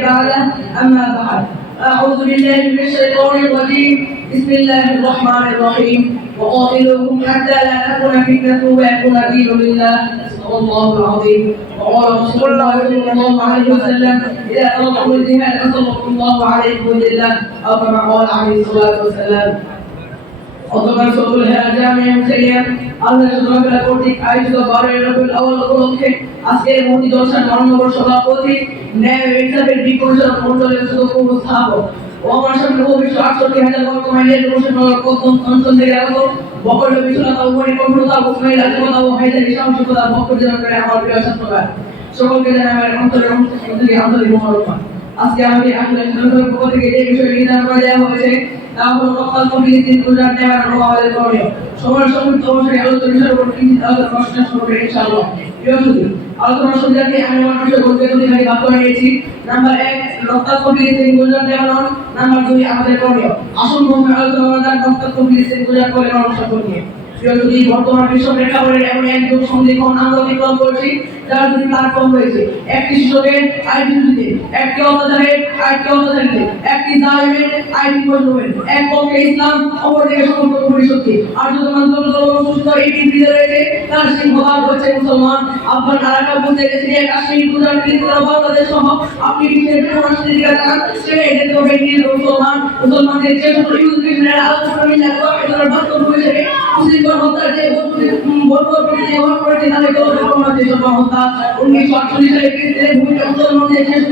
بعده أما بعد أعوذ بالله من الشيطان الرجيم. بسم الله الرحمن الرحيم. وقاتلوهم حتى لا تكون فتنة ويكون دين لله. صدق الله العظيم. وقال رسول الله صلى الله عليه وسلم إذا طلبتم الجهاد فصلى الله عليكم بالله. أو كما قال عليه الصلاة والسلام. অতবার সকল হেরা জামিয়া মুসাইয়া আল্লাহ সুবহানাহু কর্তৃক আয়োজিত বারোই রবিউল আউয়াল উপলক্ষে আজকের মাননীয় সভাপতি ন্যায় ইনসাফের ও অঞ্চল থেকে বকল করে আমার প্রিয় ছাত্ররা। সকলকে জানাই আমার অন্তরের অন্তর আন্তরিক মোবারকবাদ আজকে আমাদের আসলে সুন্দর পক্ষ থেকে যে বিষয়ে নির্ধারণ করে দেওয়া হয়েছে। তা হলো রক্তাল আমাদের করণীয় অবসরে আলোচনা বিষয়ের উপর আলোচনা প্রশ্ন শুরু ইনশাআল্লাহ। আলোচনা আমি আমার বিষয় বলতে নিয়েছি। নাম্বার এক নাম্বার দুই, আমাদের করণীয় আসল আলোচনা করা সম্পর্কে সুধী বর্তমান বিশ্ব প্রেক্ষাপটে এমন এক যুগ সন্ধিক্ষণ আমরা অতিক্রম দুটি প্ল্যাটফর্ম রয়েছে। একটি শিশুদের একটি আরেকটি একটি এক পক্ষে ইসলাম পরিশক্তি আর যদি সুস্থ রয়েছে, তার হচ্ছে মুসলমান যে কাশ্মীর বাংলাদেশ সহ আপনি দিকে তাকান এদের মুসলমান, মুসলমানদের যে সকল ইউজ আলোচনা যে বর্বর ব্যবহার করেছে তাদের গৌরব যে উনিশশো আটচল্লিশ সালে পৃথিবীতে ভূমিকা মুসলমানদের শেষ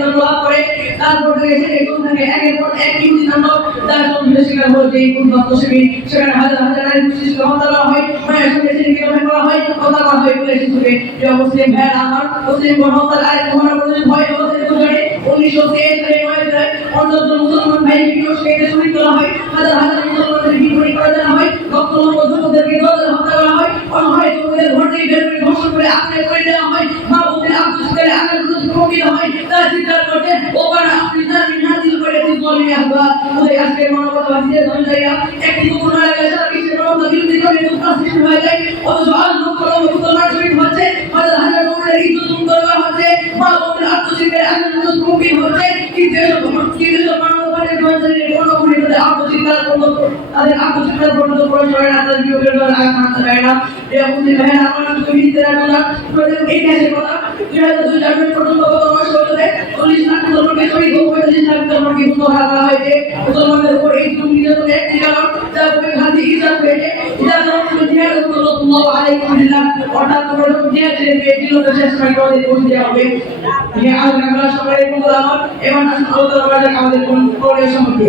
জন্ম লাভ করে। তারপর থেকে সে এরকম থেকে একের পর এক ইহুদি নাটক তার চলবে শিকার হয়েছে এই উন্নত শিবির। সেখানে হাজার হাজার নারী শিশুকে হত্যা করা হয়, মায়ের সঙ্গে ছেলেকে গ্রেফতার করা হয় হত্যা করা হয়, বলে শিশুকে প্রিয় মুসলিম ভাইয়ের আমার মুসলিম গণ হত্যার আরেক মহান প্রয়োজন ভয় অবস্থায় গুজরে উনিশশো তেইশ সালে নয় অন্তত মুসলমান ভাই ভিডিও শহীদ করা হয়। হাজার হাজার মুসলমানদের বিপরীত করে হয়। লক্ষ যুবকদেরকে দলে হত্যা করা হয় অনহায় যুবকদের ঘর থেকে বের করে ধর্ষণ করে আগুনে করে দেওয়া হয় মা বোনদের আত্মীয় করে আগুনে প্রকৃত হয়, তারা চিৎকার করছে ওবার আপনি জানি নাজিল করে দিন, বলি আল্লাহ। ওদের আজকে মানবতাবাদীদের ধনজারিয়া একটি কুকুর মারা গেলে সারা বিশ্বের মানবতা বিরোধী করে উত্তাপ সৃষ্টি হয়ে যায়, অথচ আজ লক্ষ লক্ষ মুসলমান শহীদ হচ্ছে, হাজার হাজার বোনের ইজ্জত করা হচ্ছে মা বোনের আত্মচিৎকারে আগুনে প্রকৃত হচ্ছে কিন্তু আত্মচিৎকার বন্ধ তাদের আত্মচিৎকার বন্ধ করে সবাই রাস্তায় বিয়োগের দ্বারা আঘাত মানতে পারে না। বুঝতে পারে না আমার শুধু হিন্দিতে রাখব না। প্রয়োজন এই দেশের কথা। দুই হাজার দুই চার পর্যন্ত গত নয় বছরে চল্লিশ লাখ মুসলমানকে শহীদ ও পঁয়তাল্লিশ লাখ মুসলমানকে মুক্ত করা হয়েছে। মুসলমানদের উপর এই জুলুম নির্যাতনের একটি কারণ যার উপরে ঘাঁটি ইজাত হয়েছে ইজাত অর্থাৎ তোমরা জিহাদ ছেড়ে দিয়ে জিলোকে শেষ করে তোমাদের পৌঁছে দেওয়া হবে। এই আলোচনা সবাই বন্ধুরা আমার। এবং আলোচনা করা যাক আমাদের কোন সম্পর্কে।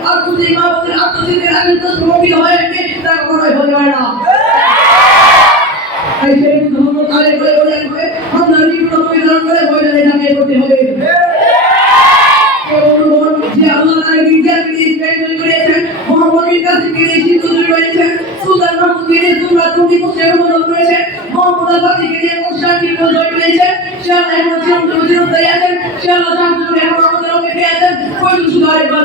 আর যদি ইমামতের আত্মচিতের আগে তো প্রকৃত হয়ে গিয়ে তা কখনোই হতে না। তাই সেই ধর্ম কালে করে বলে হবে আপনার বিভিন্ন পরিধান করে বইটাকে জানিয়ে করতে হবে। যে আল্লাহ তার বিদ্যাকে ইসরায়েল তৈরি করেছেন, মোহাম্মদের কাছে গিয়ে সিন্ধু তৈরি করেছেন, সুলতান মাহমুদ গিয়ে তোমরা তুমি মুসলিম করেছেন, মোহাম্মদ জয় করেছেন সে আল্লাহ এখন জীবন জীবন দিয়ে আছেন? সে আল্লাহ শান্তি এখন আমাদের লোকে দিয়ে আছেন? ওই শুধু আরেকবার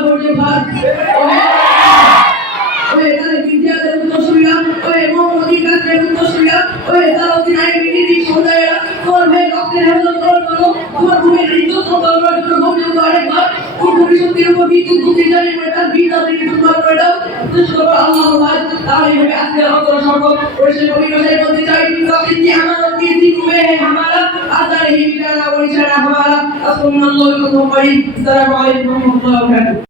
আমার شرفها أصلنا الله لكم قريب السلام عليكم ورحمة الله وبركاته